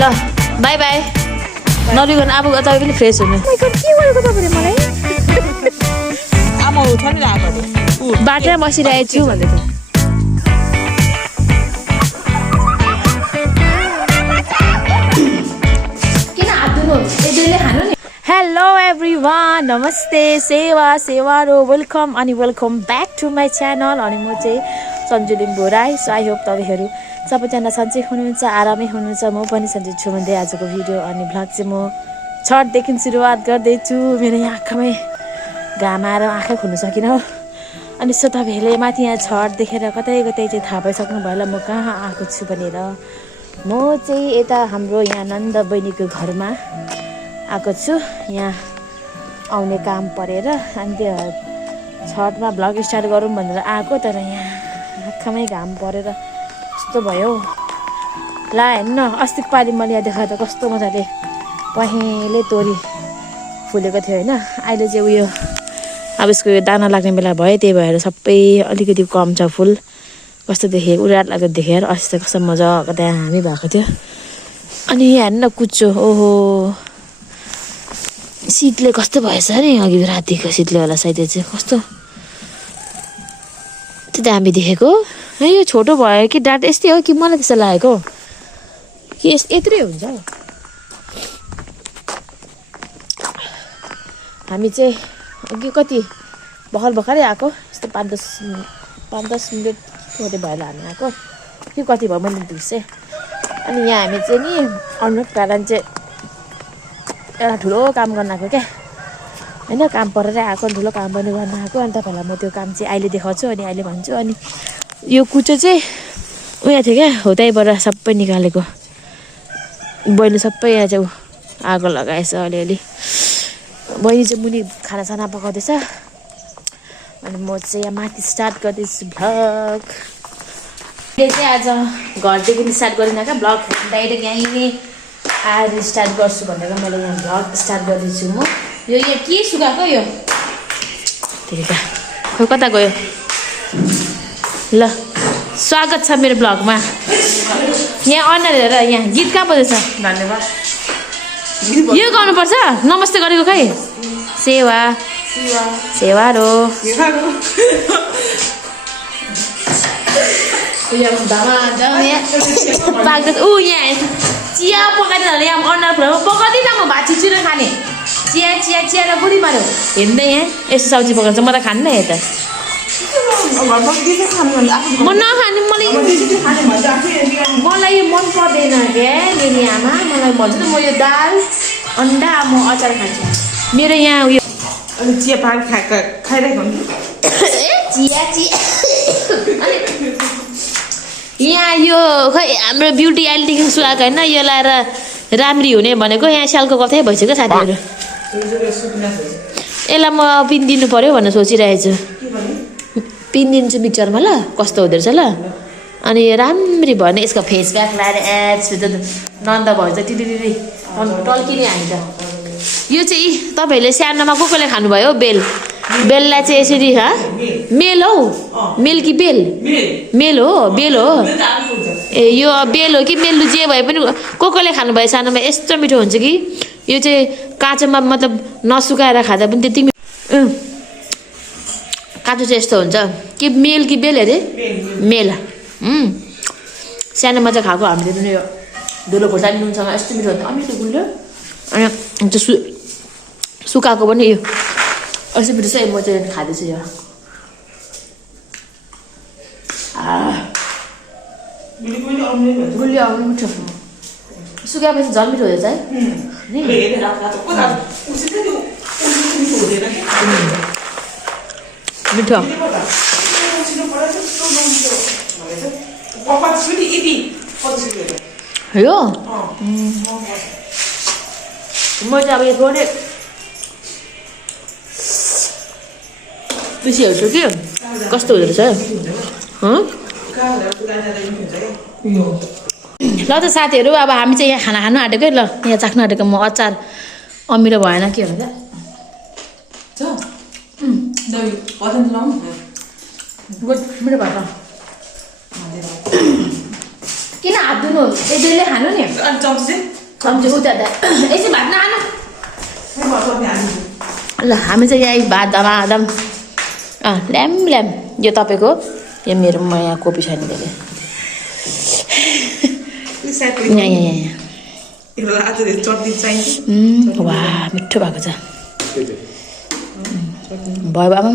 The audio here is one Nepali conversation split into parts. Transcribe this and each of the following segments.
ल बाई बाई नलिकन अब तपाईँ पनि फ्रेस हुनु बाटोमा बसिरहेको छु भनेको हेलो एभ्रिवान नमस्ते सेवारो वेलकम अनि welcome back to my channel अनि म चाहिँ Sanju Limbu Rai so I hope तपाईँहरू सबैजना सन्चै हुनुहुन्छ आरामै हुनुहुन्छ म पनि सन्चै छु भन्दै आजको भिडियो अनि भ्लग चाहिँ म छठदेखि सुरुवात गर्दैछु मेरो यहाँ आँखामै घाम आएर आँखै खुल्नु सकिनँ अनि सो तपाईँहरूले माथि यहाँ छठ देखेर कतै कतै चाहिँ थाहा पाइसक्नु भयो होला म कहाँ आएको छु भनेर म चाहिँ यता हाम्रो यहाँ नन्द बहिनीको घरमा आएको छु यहाँ आउने काम परेर अनि त्यो छठमा भ्लग स्टार्ट गरौँ भनेर आएको तर यहाँ आँखामै घाम परेर कस्तो भयो ला हेर्नु न अस्तिको पालि मैले यहाँ देखाएको त कस्तो मजाले पहेँले तोरी फुलेको थियो होइन अहिले चाहिँ उयो अब यसको दाना लाग्ने बेला भयो त्यही भएर सबै अलिकति कम छ फुल कस्तो देखेँ उडाट लाग्दो देखेर अस्ति त कस्तो मजाको त्यहाँ हामी भएको थियो अनि यहाँ हेर्नु न कुच्चो ओहो शीतले कस्तो भएछ नि अघि रातिको शीतले होला सायद चाहिँ कस्तो त्यो दामी देखेको है यो छोटो भयो कि डाँट यस्तै हो कि मलाई त्यस्तो लागेको कि यत्रै हुन्छ हामी चाहिँ अघि कति भर्खरै आएको यस्तो 5-10 मिनट थोरै भएर हामी आएको कि कति भयो मैले बिर्सेँ अनि यहाँ हामी चाहिँ नि अनुरोध कारण चाहिँ एउटा ठुलो काम गर्न आएको क्या होइन काम परेर आएको ठुलो काम पनि गर्न आएको अनि तपाईँहरूलाई म त्यो काम चाहिँ अहिले देखाउँछु अनि अहिले भन्छु अनि यो कुचो चाहिँ उयो थियो क्या हो त्यहीँबाट सबै निकालेको बहिनी सबै यहाँ चाहिँ आगो लगाएछ अलिअलि बहिनी चाहिँ मुनि खानासाना पकाउँदैछ अनि म चाहिँ यहाँ माथि स्टार्ट गर्दैछु भ्लग यो चाहिँ आज घरदेखि स्टार्ट गरिनँ क्या भ्लग डाइरेक्ट यहीँ आएर स्टार्ट गर्छु भनेर मैले यहाँ भ्लग स्टार्ट गर्दैछु म यो यहाँ के सुकाएको यो त्यही त खोइ कता गयो ल स्वागत छ मेरो भ्लगमा यहाँ अनुहार हेर यहाँ गीत कहाँ बजेछ धन्यवाद यो गर्नुपर्छ नमस्ते गरेको खै सेवारो ऊ यहाँ चिया पकाइदिनु यहाँ अनुहार खुलामा पकाउँदिनँ म भात छिच्छु खाने चिया र बुढी मार्यो हेर्दै यहाँ यस्तो सब्जी पकाउँछ म त खान्न यता म नखाने मलाई यो मन पर्दैन क्या मेरो आमा मलाई भन्छ त म यो दाल अन्डा म अचार खान्छु मेरो यहाँ उयो चिया पान खाइरहेको चिया यहाँ यो खै हाम्रो ब्युटी अहिलेदेखि सुहाएको होइन यो लाएर राम्री हुने भनेको यहाँ स्यालको कतै भइसक्यो साथीहरू यसलाई म पिनिदिनु पऱ्यो भनेर सोचिरहेको छु पिनिदिन्छु मिक्सचरमा ल कस्तो हुँदो रहेछ ल अनि राम्री भयो भने यसको फेस प्याक लाएर एड्स नन्द भयो चाहिँ टिटिटी टल्किने हामी त यो चाहिँ तपाईँहरूले सानोमा कसले खानुभयो बेललाई चाहिँ यसरी मेल हौ मेल कि मेल हो ए यो बेल हो कि मेलु जे भए पनि कसले खानुभयो सानोमा यस्तो मिठो हुन्छ कि यो चाहिँ काँचोमा मतलब नसुकाएर खाँदा पनि त्यति काँचो चाहिँ यस्तो हुन्छ कि मेल कि बेल अरे मेल सानोमा चाहिँ खाएको हामीले पनि यो धुलो खोर्सानी नुनसँग यस्तो मिठो हुन्छ अमिठो गुल्यो अनि सुकाएको पनि यो यस्तो मिठो चाहिँ म चाहिँ खाँदैछु यो गुलियो आउनु मिठो सुकाएपछि झन् मिठो हुँदैछ है मिठो यो म चाहिँ अब यो थोरै पिसी हेर्छु कि कस्तो हुँदो रहेछ ल त साथीहरू अब हामी चाहिँ यहाँ खाना खानु आँटेको ल यहाँ चाख्नु आँटेको म अचार अमिलो भएन के भन्छ मिठो भयो किन हात धुनु ए दुईले खानु नि अनि चम्ची चाहिँ चम्ची उता दा एकछिन भात नखानु खै म चम्ची हाल्छु ल हामी चाहिँ यहाँ भात धमाधम ल्याम ल्याम यो तपाईँको यो मेरोमा यहाँ कोपी छैन त्यसले यहाँ यहाँ यहाँ यो लाजो चट्नी चाहिन्छ वा मिठो भएको छ भयो आमा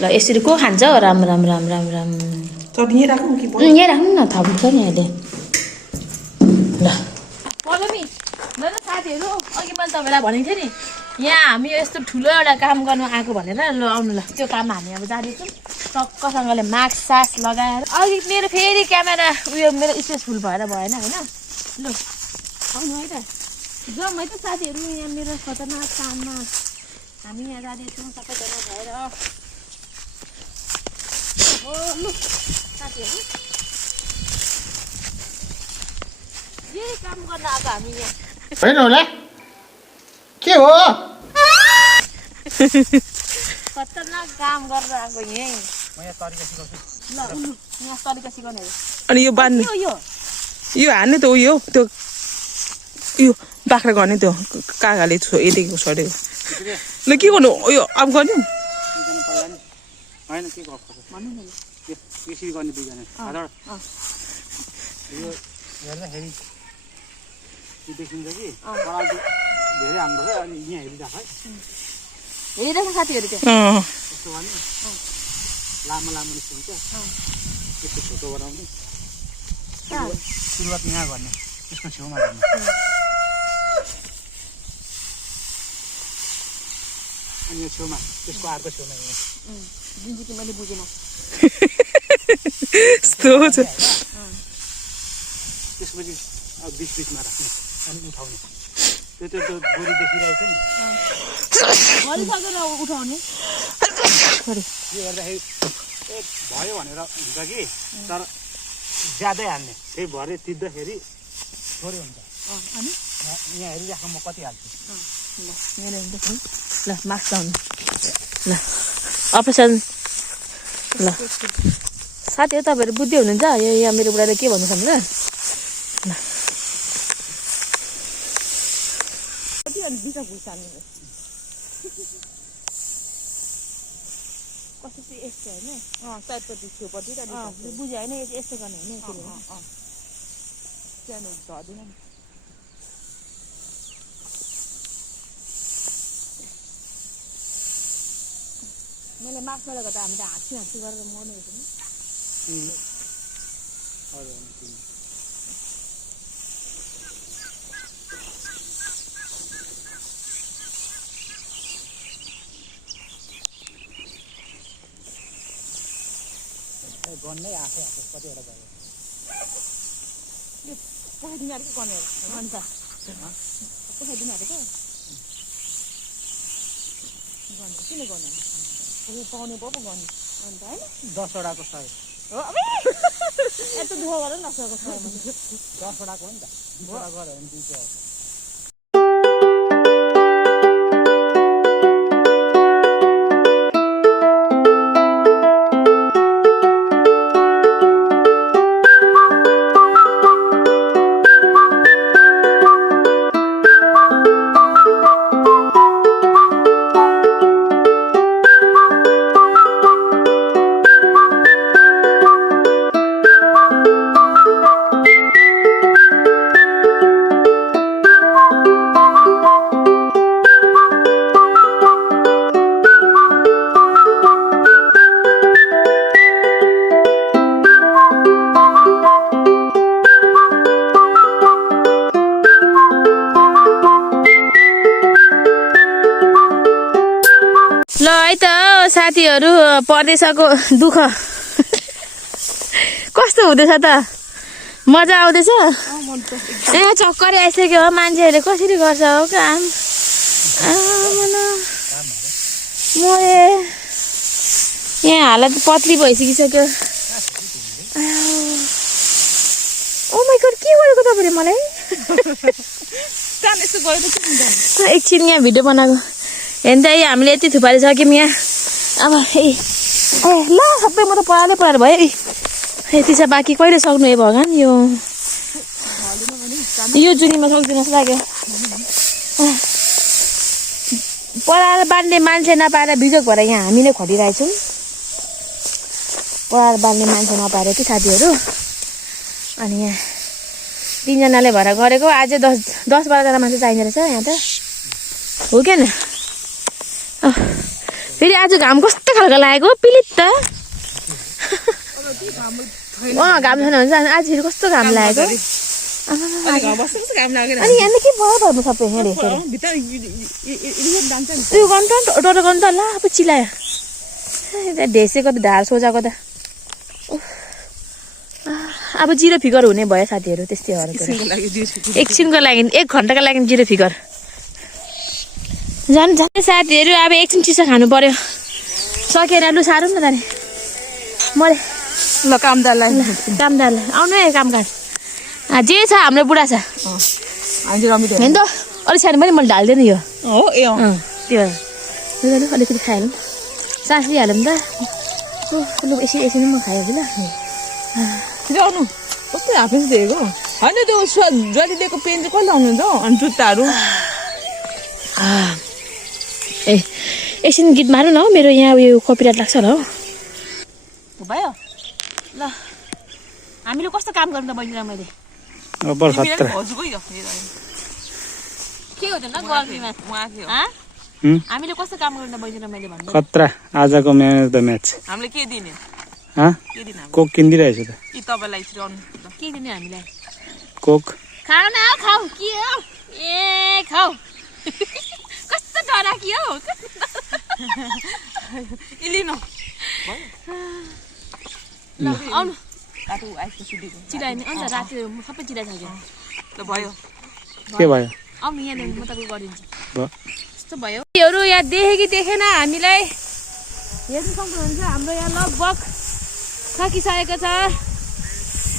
ल यसरी को खान्छ हौ राम राम राम राम राम चट्नी यहीँ राखौँ कि यहाँ राख्नु न थप्नु छ नि अहिले ल पल्लवी ल साथीहरू अघि मैले तपाईँलाई भनेको थिएँ नि यहाँ हामी यस्तो ठुलो एउटा काम गर्नु आएको भनेर ल आउनु ल त्यो काम हामी अब जाँदैछौँ टक्कसँगले मास्क सास लगाएर अघि मेरो फेरि क्यामेरा उयो मेरो स्पेस फुल भएर भएन होइन ल आउनु है त जाउँ है त साथीहरू यहाँ मेरो खतरनाक काममा हामी यहाँ जाँदैछौँ सबैजना भएर हो लु साथीहरू यही काम गर्न आएको हामी यहाँ होइन होला के हो खतरनाक काम गरेर आएको यहीँ ल उल्लु यहाँ तरिका सिकाउने अनि यो बाँध्नु के हो यो यो हान्ने त उयो त्यो यो बाख्रा गर्ने त्यो कागाले यतिको सडेको ल के गर्नु यो अब गर्ने होइन के यसरी गर्ने दुईजना यो हेर्दाखेरि देखिन्छ कि धेरै हाम्रो अनि यहाँ हेरिराख है हेरिरहेको साथीहरू त्यो यस्तो भने लामो लामो निस्किन्छ यस्तो छोटो बनाउने सुरुवात यहाँ गर्ने त्यसको छेउमा गर्ने अनि यो छेउमा त्यसको अर्को छेउमा जुन चाहिँ मैले बुझेन यस्तो छ त्यसपछि अब बिच बिचमा राख्ने अनि उठाउने त्यो बोरी देखिरहेको छ नि गरिसकेर उठाउने यो गर्दाखेरि भयो भनेर हुन्छ कि तर ज्यादै हाल्ने त्यही भरे तिर्दाखेरि थोरै हुन्छ अनि यहाँ हेरिराख म कति हाल्छु ल मास्क लाउनु ल अपरेसन ल साथीहरू तपाईँहरू बुद्धि हुनुहुन्छ यहाँ मेरो बुढाले के भन्नु भनेर ल कस्तो चाहिँ यस्तो होइन साइडपट्टि छेउपट्टि बुझ्यो होइन यस्तो गर्ने होइन सानो झर्दैन नि मैले मास्क लगाएको त हामी त हाँसी गरेर मर्ने रहेछ नि गर्नै आफै आफै कतिवटा भयो यो पठाइदिनु अरे के गर्ने अन्त पठाइदिनु अरे क्या गर्ने किन गर्ने पाउने पो गर्ने अन्त होइन 10वटाको 100 हो अब यस्तो दुःख गरेर नसकेको छ 10वटाको हो नि त 20वटा गऱ्यो भने 200 हो है त साथीहरू परदेशको दुःख कस्तो हुँदैछ त मजा आउँदैछ ए चक्करै आइसक्यो हो मान्छेहरूले कसरी गर्छ हो काम मरे यहाँ हालत पत्ली भइसकिसक्यो ओ माइ गॉड के गरेको तपाईले मलाई एकछिन यहाँ भिडियो बनाएको हेर्नु त हामीले यति थुपारिसक्यौँ यहाँ अब ए ल सबै म त पढाले भयो यति छ बाँकी कहिले सक्नु हे भगवान् यो जुनीमा सक्दिन जस्तो लाग्यो पराएर बाँड्ने मान्छे नपाएर बिजोक भएर यहाँ हामी नै खटिरहेछौँ पराएर बाँड्ने मान्छे नपाएर कि साथीहरू अनि यहाँ 3 जनाले भएर गरेको आज 10-12 जना मान्छे चाहिने रहेछ यहाँ त हो क्या फेरि आज घाम कस्तो खालको लागेको पिलित त घाम छैन हुन्छ आज फेरि कस्तो घाम लागेको अनि यहाँ के भयो भन्नु सबै हेरे त्यो गर्नु त टोटो गर्नु त ल अब चिलायो ढेसेको त ढाड सोझाको त अब 0 फिगर हुने भयो साथीहरू त्यस्तै हो एकछिनको लागि 1 घन्टाको लागि 0 फिगर जानु जाने साथीहरू अब एकछिन चिसो खानु पर्यो सकेर लु साह्रो न जाने मरे ल कामदारलाई आउनु है कामकाज जे छ हाम्रो बुढा छ होइन त अलिक सानो पनि मैले ढाल्दैन यो हो ए त्यो अलिकति खाइहालौँ सास लिइहालौँ त लु एकछिन म खाइहाल्छु ल ल्याउनु कस्तो हाफेस दिएको होइन त्यो जति दिएको पेन चाहिँ कसले लाउनुहुन्छ अनि जुत्ताहरू ए एकछिन गीत मारौँ न हौ मेरो यहाँ उयो कपिराइट लाग्छ होला हौ भयो ल हामीले कस्तो काम गर्नु त बहिनी र मैले के हो त न गर्मीमा हामीले कस्तो काम गर्नु त बहिनी र मैले भन्नु खतरा आजको म्यान अफ द म्याच हामीले के दिने के दिने कोक किनिदिरहेछु त यी तपाईँलाई के दिने हामीलाई कोक खाऊ न खाऊ के हो ए खाऊ कस्तो डराकी हौ लिनु ल आउनु काटु आइसको सुडेको चिलाइने अन्त राति सबै चिलाइसक्यो ल भयो के भयो आउनु यहाँ म तपाईँ गरिदिन्छु भयो यस्तो भयो हरू यहाँ देखे कि देखेन हामीलाई हेर्नु सक्नुहुन्छ हाम्रो यहाँ लगभग सकिसकेको छ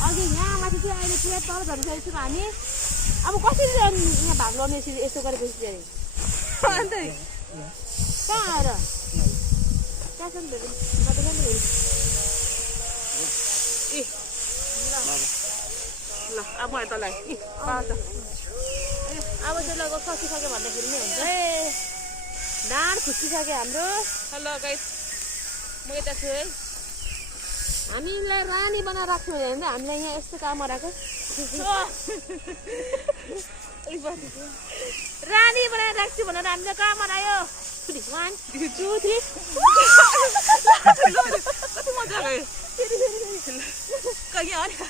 अघि यहाँ माथि चाहिँ अहिले पुरा तल झरिसकेको छौँ हामी अब कसरी यहाँ भाग लगाउने यस्तो गरेपछि चाहिँ अन्त कहाँ आएर ल अब तँलाई अब चाहिँ लगभग सकिसक्यो भन्दाखेरि नै हुन्छ ए डाँड खुसिसक्यो हाम्रो ल गाइस म यता छु है हामीलाई रानी बनाएर राख्छु भने त हामीलाई यहाँ यस्तो काम गराएको रानी बनाएर राख्छु भनेर हामीलाई काम गरायो 1 2 3 कति मजा लाग्यो कहिले अरे 1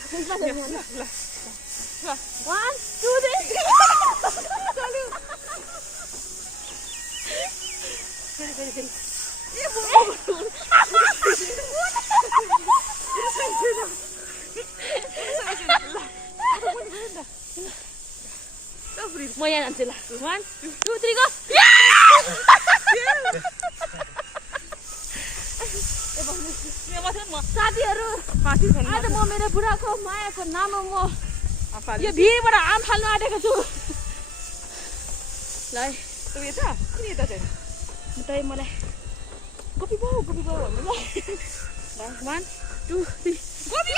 2 3 म यहाँ जान्छु ल 1 2 3 गो साथीहरू आज म मेरो बुढाको मायाको नाममा म यो भिरबाट आम फाल्नु आँटेको छु ल यता किन यता चाहिँ तपाईँ मलाई गोपी बाउ भन्नु ल 1 2 3 गोपी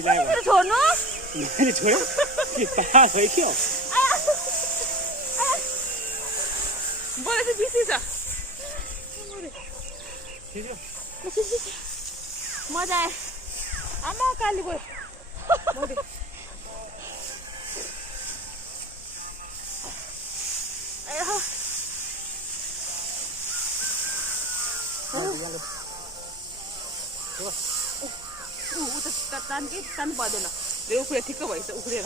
चिलायो छोड्नु मैले छोड्यो के पार भयो के हो बोले चाहिँ बिसी छ ठिक हो मजा आयो आमा काली गयो तान्नु पर्दैन उख्रे ठिक्क भएछ उख्रेर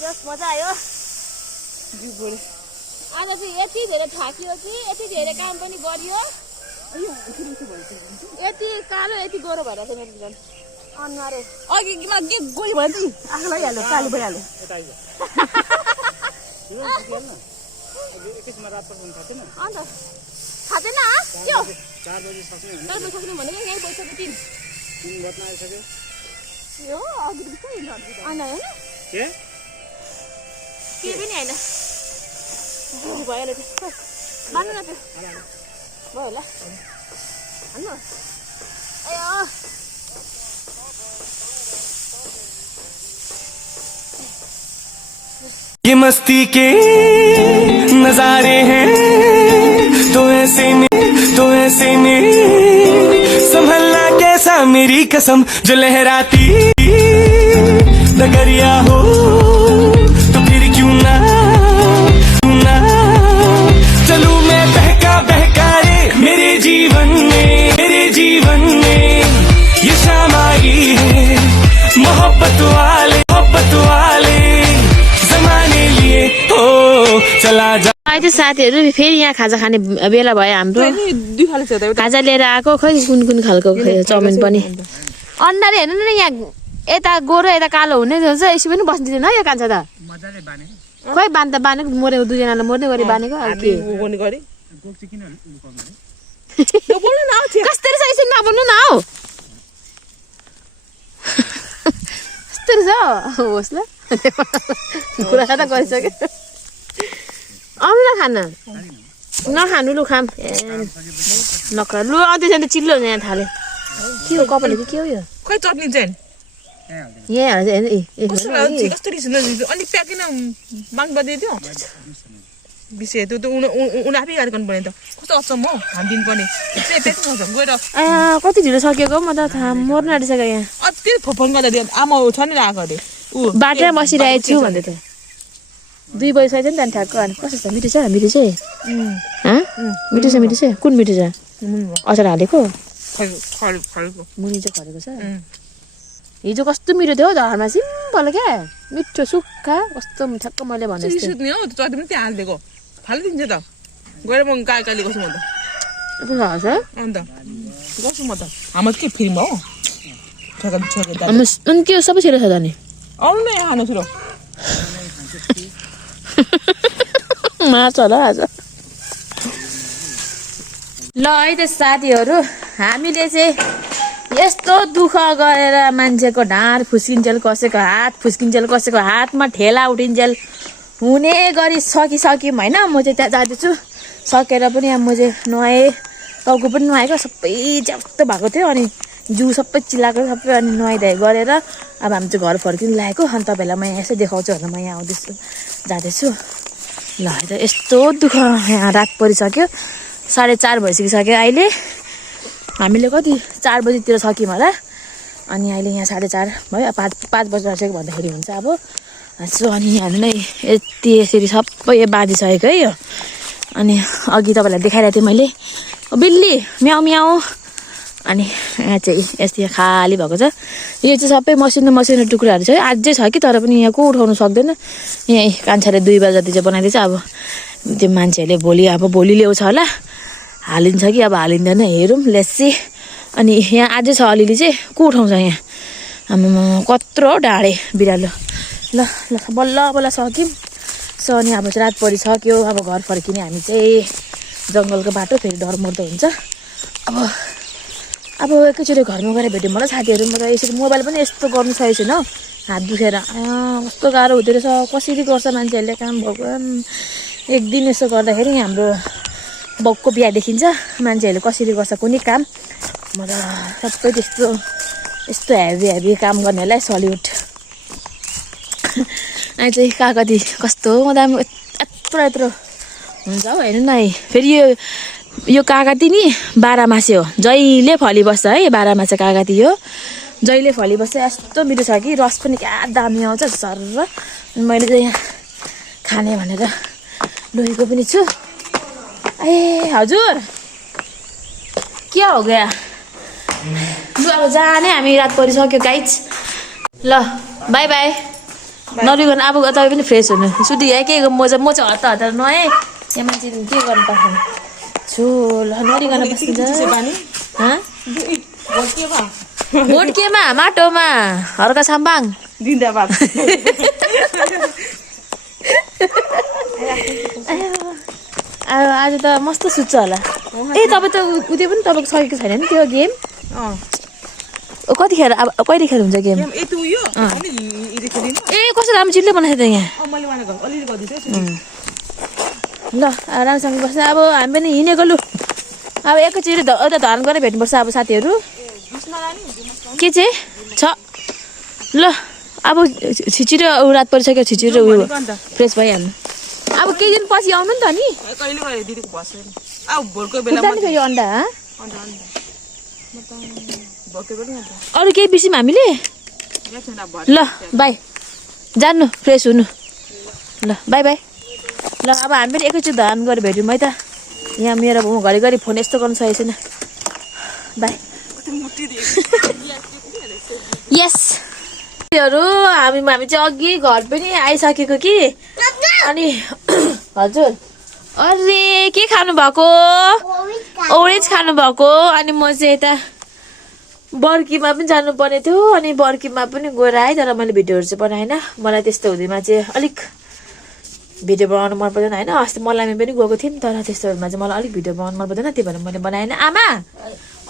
जस मजा आयो जिउ बोले आज चाहिँ यति धेरै थाकियो कि यति धेरै काम पनि गरियो यति कालो यति गोरो भइरहेको छ मेरो झन् अनुहारै अघि के गयो भने चाहिँ आँखा लागिहाल्यो कालो भइहाल्यो यता आइज एकैछिनमा रात पर्नु थाहा छैन अन्त थाहा छैन त्यो 4 बजी सक्ने होइन 4 बजी सक्ने भनेको यहीँ पैसाको 3 बज्न आइसक्यो यो अघि अन्त होइन के पनि होइन भइहाल्यो त्यो मान्नु न त्यो भयो होला हाल्नु अयो ये मस्ती के नजारे हैं तो ऐसे ने संभलना कैसा मेरी कसम जो लहराती नगरिया हो तो फिर क्यों ना चलूं मैं बहका रे मेरे जीवन में ये शाम आई है मोहब्बत वाले जमाने लिए हो चला जा अहिले साथीहरू फेरि यहाँ खाजा खाने बेला भयो हाम्रो दुई खाले छ त एउटा खाजा लिएर आएको खै कुन खालको चाउमिन पनि अन्डाले हेर्नु न यहाँ यता गोरो यता कालो हुने रहेछ यसो पनि बस्दिँदैन है यो कान्छा त मजाले बानेको खोइ बानेको मरेको दुईजनालाई मर्ने गरी बानेको अब के उनी गरी गोक चाहिँ किन लुकाउनु रे यो बोल्नु न आउँछ कस्तरी छ यसो नबोल्नु न हौ कस्तरी छ होस् ल कुरा त गरिसक्यो आउनु न खान नखानु लु खाम नखा लु आउँदैछ अन्त चिल्लो हुन्छ यहाँ थाले के हो कपाल के हो यो खै चट्नी चाहिँ यहाँ हाल्छ कस्तो लाग्यो कस्तो रिस अनि प्याकिन माग बदिदियो विषय त्यो त उनी आफै गाडी गर्नुपर्ने त कस्तो अचम्म हो हानिदिनु पर्ने चाहिँ प्याकिङ हुन्छ गएर कति ढिलो सकिएको म त थाहा मर्न आँटिसक्यो यहाँ अति फोन गर्दा दियो आमा छ नि आएको अरे ऊ बाटोमा बसिरहेको छु भन्दै थियो 2 बजिसकेको थियो नि त ठ्याक्क अनि कस्तो छ मिठो चाहिँ मिठो चाहिँ कुन मिठो छ अचार हालेको मुनि चाहिँ खरेको छ हिजो कस्तो मिठो थियो घरमा सिम्पल क्या मिठो सुक्खा कस्तो ठ्याक्क मैले भने रिस उठ्ने हो चट्नी पनि त्यहाँ हालिदिएको फालिदिन्छ त गएर म गाली गर्छु म त अन्त गर्छु म त हाम्रो के फिल्म हो अनि के सबै छिटो छ त नि आउनु न यहाँ खानु छिटो मार्छ होला आज ल है त साथीहरू हामीले चाहिँ यस्तो दुःख गरेर मान्छेको ढाड फुस्किन्जेल कसैको हात फुस्किन्जेल कसैको हातमा ठेला उठिन्जेल हुने गरी सकिसक्यौँ होइन म चाहिँ त्यहाँ जाँदैछु सकेर पनि अब म चाहिँ नुहाएँ टाउको पनि नुहाएको सबै च्याप्तो भएको थियो अनि जिउ सबै चिलाएको सबै अनि नुहाइधुवाइ गरेर अब हामी चाहिँ घर फर्किनु लागेको अनि तपाईँलाई म यहाँ यसो देखाउँछु भनेर म यहाँ आउँदैछु जाँदैछु ल है त यस्तो दुःख यहाँ रात परिसक्यो 4:30 भइसकिसक्यो अहिले हामीले कति 4 बजीतिर सक्यौँ होला अनि अहिले यहाँ 4:30 भयो 5 बजी आइसक्यो भन्दाखेरि हुन्छ अब सो अनि हामी नै यति यसरी सबै बाँधिसकेको है यो अनि अघि तपाईँलाई देखाइरहेको थिएँ मैले बिल्ली म्याउ म्याउ अनि यहाँ चाहिँ यस्तो खाली भएको छ यो चाहिँ सबै मसिनो टुक्राहरू छ है अझै छ कि तर पनि यहाँ को उठाउनु सक्दैन यहीँ कान्छाले 2 बजी जति चाहिँ बनाइदिएछ अब त्यो मान्छेहरूले भोलि ल्याउँछ होला हालिन्छ कि अब हालिँदैन हेरौँ लेसी अनि यहाँ अझै छ अलिअलि चाहिँ को उठाउँछ यहाँ आमामा कत्रो ढाडे बिरालो ल बल्ल सक्यौँ सो अनि अब चाहिँ रात परिसक्यो अब घर फर्किने हामी चाहिँ जङ्गलको बाटो फेरि डरमर्दो हुन्छ अब एकैचोटि घरमा गएर भेट्यौँ मलाई साथीहरू म त यसरी मोबाइल पनि यस्तो गर्नु सकेको छैन हौ हात दुखेर कस्तो गाह्रो हुँदो रहेछ कसरी गर्छ मान्छेहरूले काम भगवान् एक दिन यसो गर्दाखेरि हाम्रो बाउको बिहा देखिन्छ मान्छेहरूले कसरी गर्छ कुनै काम म त सबै त्यस्तो यस्तो हेभी काम गर्नेलाई सल्युट अहिले चाहिँ कागती कस्तो दामी यत्रो हुन्छ हौ हेर्नु न है फेरि यो कागती नि 12 मासे हो जहिले फलिबस्छ है 12 मासे कागती यो जहिले फलिबस्छ यस्तो मिठो छ कि रस पनि क्या दामी आउँछ सर मैले चाहिँ यहाँ खाने भनेर लोहेको पनि छु ए हजुर के हो गया लु अब जाने हामी रात परिसक्यो गाइज ल बाई बाई नरिकन अब तपाईँ पनि फ्रेस हुनु सुटी है के म चाहिँ हतार नआएँ यहाँ मान्छे के गर्नु पर्छ छु ल नरिकन भोट केमा माटोमा हर्का छाम्बाङ जिन्दाबाद आज त मस्त सुत्छ होला ए तपाईँ त उयो पनि तपाईँको सकेको छैन नि त्यो गेम कतिखेर अब कहिले खेल हुन्छ गेम ए कस्तो राम्रो चिल्ले बनाएको त यहाँ ल राम्रोसँग बस्छ अब हामी पनि हिँडेको लु अब एकैचोटि उता धन गरेर भेट्नुपर्छ अब साथीहरू के चाहिँ छ ल अब छिचिरो रात परिसक्यो छिचिरो उयो फ्रेस भइहाल्नु अब केही दिन पछि आउनु नि त नि फेरि अन्डा अरू केही बिर्स्यौँ हामीले ल बाई जान्नु फ्रेस हुनु ल बाई बाई ल अब हामी पनि एकैचोटि धान गरेर भेट्यौँ है त यहाँ मेरो घरिघरि फोन यस्तो गर्नु सकेको छैन बाई यस हामी चाहिँ अघि घर पनि आइसकेको कि अनि हजुर अरे के खानु भएको ओरेन्ज खानु भएको अनि म चाहिँ यता बर्कीमा पनि जानुपर्ने थियो अनि बर्कीमा पनि गएर आएँ तर मैले भिडियोहरू चाहिँ बनाएन मलाई त्यस्तो हुँदैमा चाहिँ अलिक भिडियो बनाउनु मन पर्दैन होइन अस्ति मलाई पनि गएको थियौँ तर त्यस्तोहरूमा चाहिँ मलाई अलिक भिडियो बनाउनु मन पर्दैन त्यही भएर मैले बनाएन आमा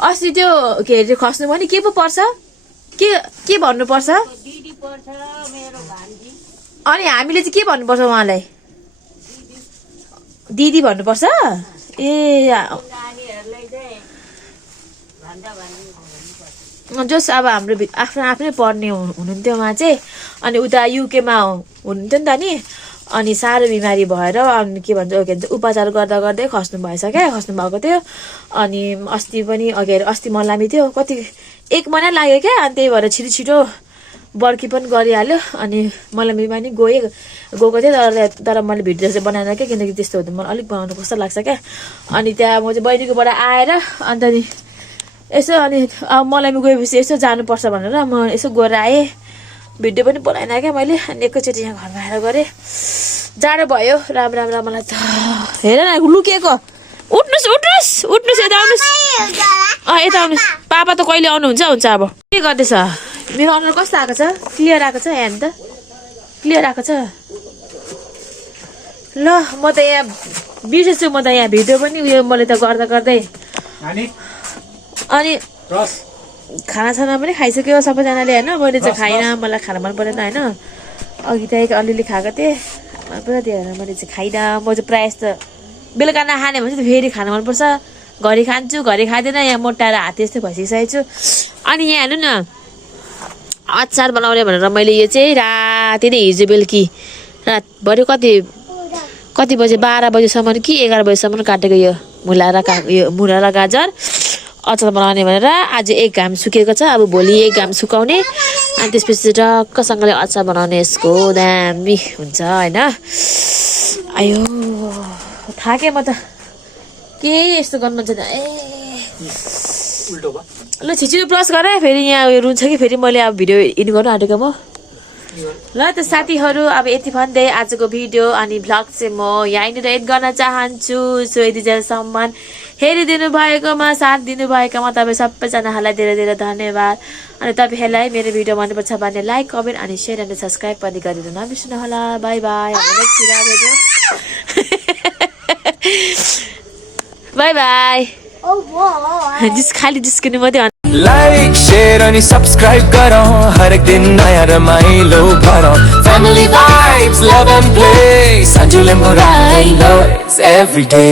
अस्ति त्यो के अरे खस्नु भने के पो पर्छ के भन्नुपर्छ अनि हामीले चाहिँ के भन्नुपर्छ उहाँलाई दिदी भन्नुपर्छ ए जस अब हाम्रो आफ्नै पढ्ने हुनुहुन्थ्यो उहाँ चाहिँ अनि उता युकेमा हुनुहुन्थ्यो नि त नि अनि साह्रो बिमारी भएर अनि के भन्छ उपचार गर्दा गर्दै खस्नु भएको थियो अनि अस्ति पनि अस्ति मलामी थियो कति 1 महिना लाग्यो क्या अनि त्यही भएर छिटो बर्की पनि गरिहाल्यो अनि मलामी पनि गएको थिएँ तर मैले भिडियो चाहिँ बनाएन क्या किनकि त्यस्तो हुँदा मलाई अलिक बनाउनु कस्तो लाग्छ क्या अनि त्यहाँ म चाहिँ बहिनीकोबाट आएर अन्त नि यसो अनि अब मलामी गएपछि यसो जानुपर्छ भनेर म यसो गएर आएँ भिडियो पनि बनाएन क्या मैले अनि एकैचोटि यहाँ घरमा आएर गरेँ जाडो भयो राम्रो मलाई त हेर न लुकेको उठ्नुहोस् यता आउनुहोस् पापा त कहिले आउनुहुन्छ अब के गर्दैछ मेरो अनुहार कस्तो आएको छ क्लियर आएको छ यहाँ त क्लियर आएको छ ल म त यहाँ बिर्सेछु म त यहाँ भिडियो पनि उयो मैले त गर्दै अनि खानासाना पनि खाइसक्यो सबैजनाले होइन मैले चाहिँ खाइनँ मलाई खाना मन परेन होइन अघि त अलिअलि खाएको थिएँ मन पऱ्यो त्यही भएर मैले चाहिँ खाइनँ म चाहिँ प्रायः जस्तो बेलुका नखाने भने चाहिँ फेरि खानु मनपर्छ घरि खान्छु घरि खाँदैन यहाँ मोटाएर हात यस्तै भइसकिसकेको छु अनि यहाँ हेर्नु न अचार बनाउने भनेर मैले यो चाहिँ राति नै हिजो बेलुकी रातभरि कति बजे 12 बजीसम्म कि 11 बजीसम्म काटेको यो मुला र गाजर अचार बनाउने भनेर आज एक घाम सुकेको छ अब भोलि एक घाम सुकाउने अनि त्यसपछि टक्कसँगले अचार बनाउने यसको दामी हुन्छ होइन आयो थाकेँ म त के यस्तो गर्नु मन छैन ल छिटो ब्रस गरेँ फेरि यहाँ उयो रुन्छ कि फेरि मैले अब भिडियो एडिट गर्नु आँटेको म ल त साथीहरू अब यति भन्दै आजको भिडियो अनि भ्लग चाहिँ म यहीँनिर एड गर्न चाहन्छु सो यतिजेलसम्म हेरिदिनु भएकोमा साथ दिनुभएकोमा तपाईँ सबैजनाहरूलाई धेरै धेरै धन्यवाद अनि तपाईँहरूलाई मेरो भिडियो मनपर्छ भने लाइक कमेन्ट अनि सेयर अनि सब्सक्राइब पनि गरिदिनु नबिर्सनु होला बाई बाई बाई बाई खाली जिस्किनु मात्रै लाइक शेयर अनि सब्सक्राइब गरौँ हरेक दिन नयाँ रमाइलो गरौँ family vibes love and play सजिलै रमाइलो एभ्री डे